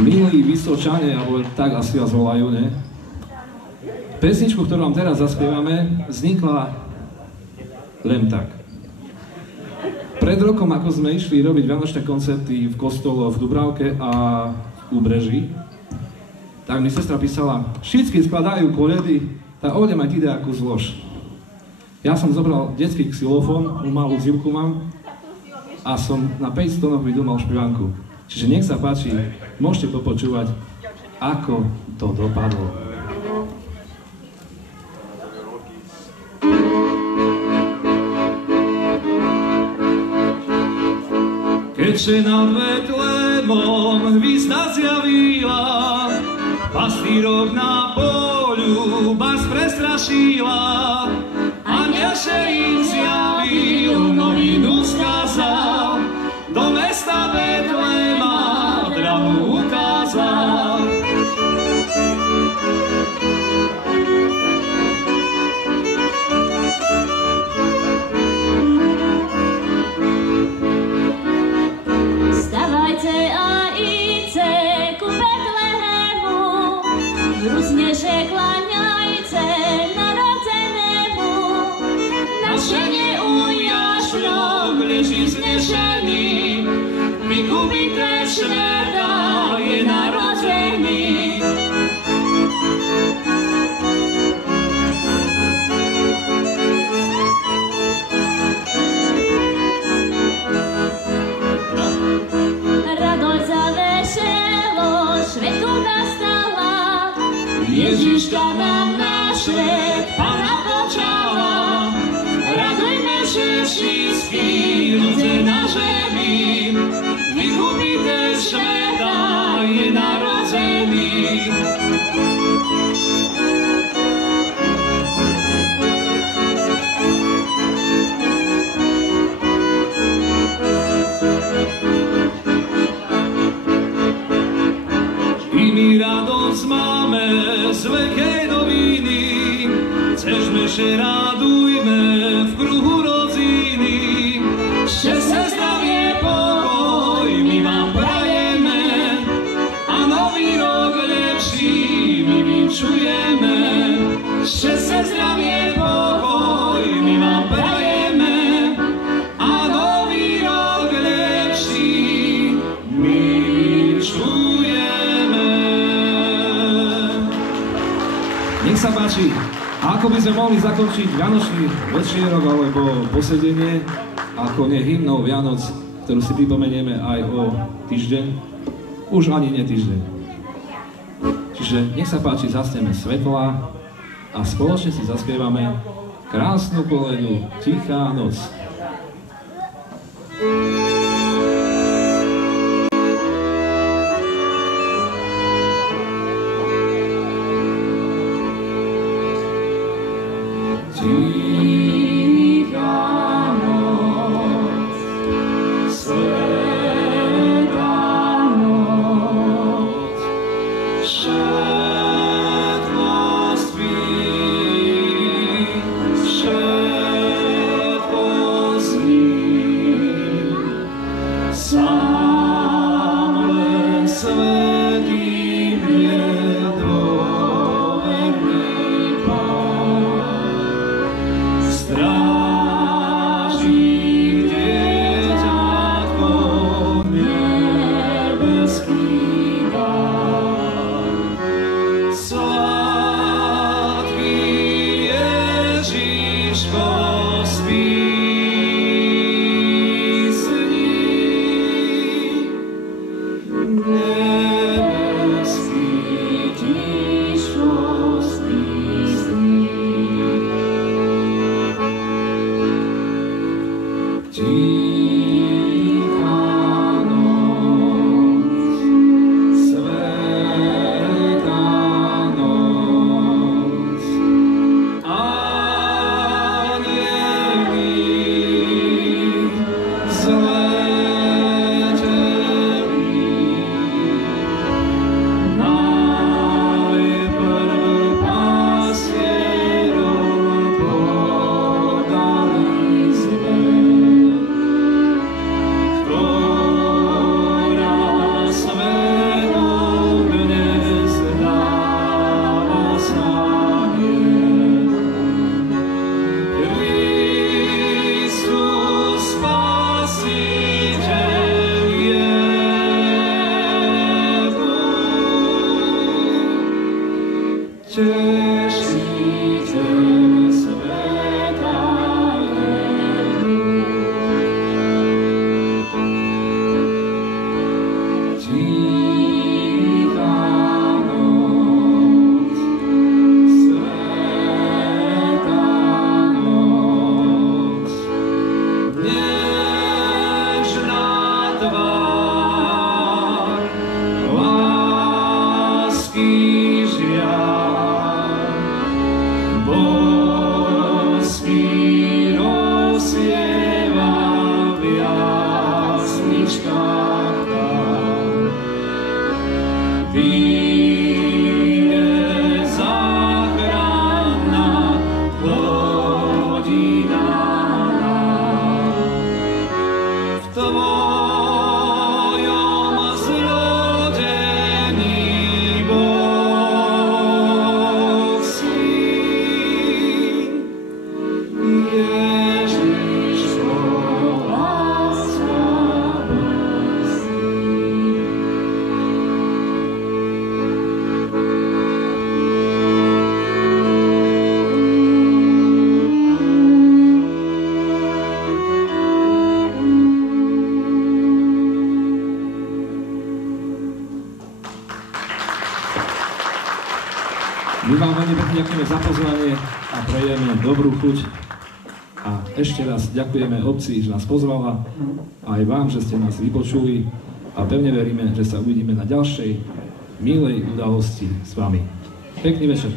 Milí Vysočania, alebo tak asi vás volajú, ne? Pesničku, ktorú vám teraz zaspievame, vznikla len tak. Pred rokom, ako sme išli robiť vianočné koncerty v kostoloch v Dubravke a v Úbreží, tak mi sestra písala, všetky skladajú koledy, tak odem aj ty nejakú zlož. Ja som zobral detský xylofón, malú zivku mám, a som na 5 tónoch vydumal špivanku. Čiže nech sa páči, môžete popočúvať, ako to dopadlo. Keďže nad Betlémom hvízda zjavila, pastírok na poľu bas prestrašila, anjel še im zjavil, novinu skázal, do mesta Betléma drahu ukázal. Wstawajcie a idźcie ku Betlehemu, gruznie się kłaniajcie narodzenemu. Nasienie u jaślok leży zniesieni, wykupite świata je narodzeni. Radość zaweselość światu nastała, Ježiška nam na świat Pana poczęła. Radujmy się wszyscy, ludzie na ziemi, wykupite świata je narodzeni. I my radosť máme z veľkej noviny, chcešme się radujme v kruhu rodziny. Šťastie, zdravie, pokoj my vám prajeme a nový rok lepší my vyčujeme. Šťastie, zdravie, pokoj my vám prajeme a nový rok lepší my vyčujeme. Nech sa páči, ako by sme mohli zakončiť vianočný večierok alebo posedenie, ako nie hymnou Vianoc, ktorú si pripomenieme aj o týždeň, už ani nie týždeň. Čiže nech sa páči, zasneme svetlá a spoločne si zaspievame krásnu koledu Tichá noc. Światło My vám veľmi pekne ďakujeme za pozvanie a prejeme dobrú chuť. A ešte raz ďakujeme obci, že nás pozvala, a aj vám, že ste nás vypočuli, a pevne veríme, že sa uvidíme na ďalšej milej udalosti s vami. Pekný večer.